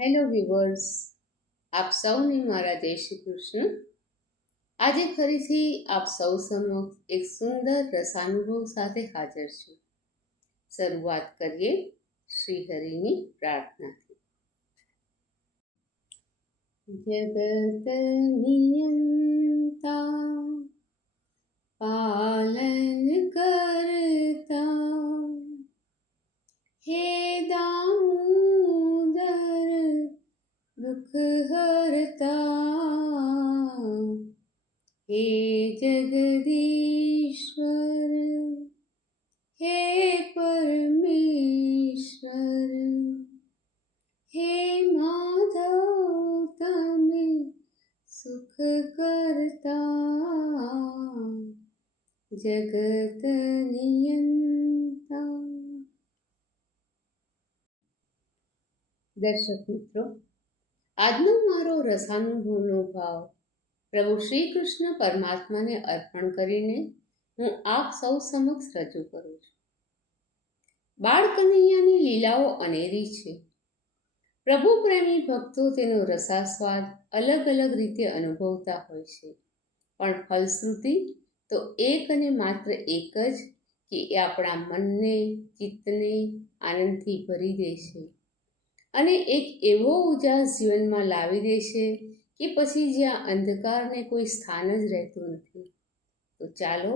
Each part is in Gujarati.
હેલો વ્યુઅર્સ, આપ સૌને મારા જય શ્રી કૃષ્ણ. આજે ફરીથી આપ સૌ સમક્ષ એક સુંદર રસાનુભવ સાથે હાજર છું. શરૂઆત કરીએ શ્રી હરિની પ્રાર્થનાથી. જગત નિયંતા પાલન કરતા હે દામોદર દુઃખ હરતા હે જગદીશ્વર હે પરમેશ્વર હે માધવ તમે સુખ કરતા જગત નિયંતા. દર્શક મિત્રો, આજનો મારો રસાનુભવનો ભાવ પ્રભુ શ્રી કૃષ્ણ પરમાત્માને અર્પણ કરીને હું આપ સૌ સમક્ષ રજૂ કરું છું. બાળ કનૈયાની લીલાઓ અનેરી છે. પ્રભુ પ્રેમી ભક્તો તેનો રસાસ્વાદ અલગ અલગ રીતે અનુભવતા હોય છે, પણ ફલશ્રુતિ તો એક અને માત્ર એક જ કે એ આપણા મનને ચિત્તને આનંદથી ભરી દે છે અને એક એવો ઉજાસ જીવનમાં લાવી દે છે કે પછી જ્યાં અંધકારને કોઈ સ્થાન જ રહેતું નથી. તો ચાલો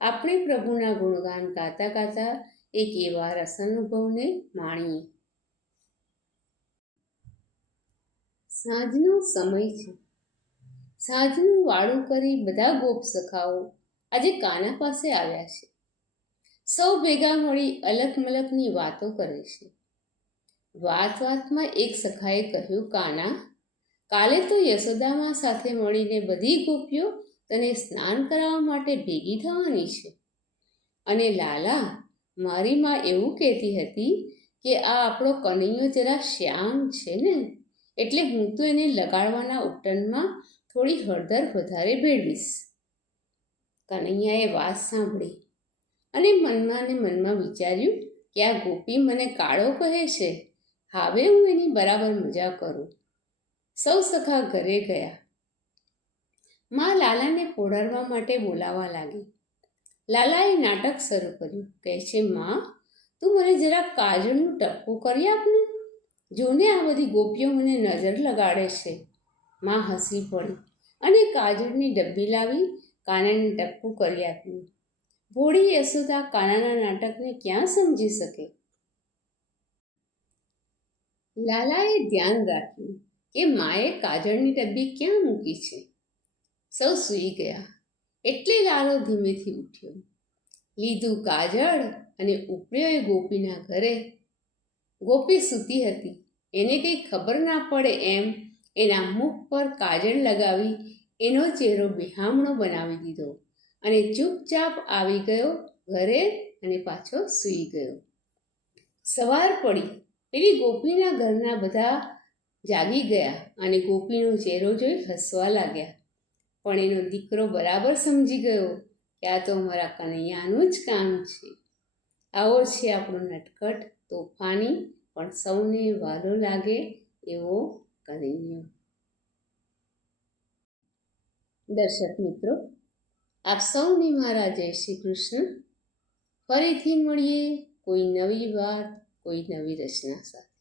આપણે પ્રભુના ગુણગાન ગાતા ગાતા એક એવા રસાનુભવને માણીએ. સાંજનો સમય છે. સાંજનું વાળું કરી બધા ગોપ સખાઓ આજે કાના પાસે આવ્યા છે. સૌ ભેગા મળી અલક મલકની વાતો કરે છે. વાતમાં એક સખાએ કહ્યું, કાના, કાલે તો યશોદામાં સાથે મળીને બધી ગોપીઓ તને સ્નાન કરાવવા માટે ભેગી થવાની છે. અને લાલા, મારી માં એવું કહેતી હતી કે આ આપણો કનૈયો જરા શ્યામ છે ને, એટલે હું તો એને લગાડવાના ઉપટનમાં થોડી હળદર વધારે ભેળવીશ. કનૈયાએ વાત સાંભળી અને મનમાં વિચાર્યું કે આ ગોપી મને કાળો કહે છે, હવે હું એની બરાબર મજા કરું. સૌ સખા ઘરે ગયા. માં લાલાને પોઢાડવા માટે બોલાવવા લાગી. લાલાએ નાટક શરૂ કર્યું. કહે છે, માં, તું મને જરા કાજળનું ટપકું કરી આપ ને. જોને આ બધી ગોપીઓ મને નજર લગાડે છે. માં હસી પડી અને કાજળની ડબ્બી લાવી કાનાને ટપકું કરી આપ્યું. ભોળી યશોદા કાનાના નાટકને ક્યાં સમજી શકે? લાલાએ ધ્યાન રાખ્યું કે માએ કાજળની ડબ્બી ક્યાં મૂકી છે. સૌ સૂઈ ગયા એટલે લાલો ધીમેથી ઉઠ્યો, લીધું કાજળ અને ઉપડ્યો એ ગોપીના ઘરે. ગોપી સૂતી હતી. એને કંઈ ખબર ના પડે એમ એના મુખ પર કાજળ લગાવી એનો ચહેરો બિહામણો બનાવી દીધો અને ચૂપચાપ આવી ગયો ઘરે અને પાછો સૂઈ ગયો. સવાર પડી. પેલી ગોપીના ઘરના બધા જાગી ગયા અને ગોપીનો ચહેરો જોઈ હસવા લાગ્યા. પણ એનો દીકરો બરાબર સમજી ગયો કે આ તો અમારા કનૈયાનું જ કામ છે. આવો છે આપણો નટખટ, તોફાની, પણ સૌને વાલો લાગે એવો કનૈયો. દર્શક મિત્રો, આપ સૌને મારા જય શ્રી કૃષ્ણ. ફરીથી મળીએ કોઈ નવી વાત, કોઈ નવી રચના સાથે.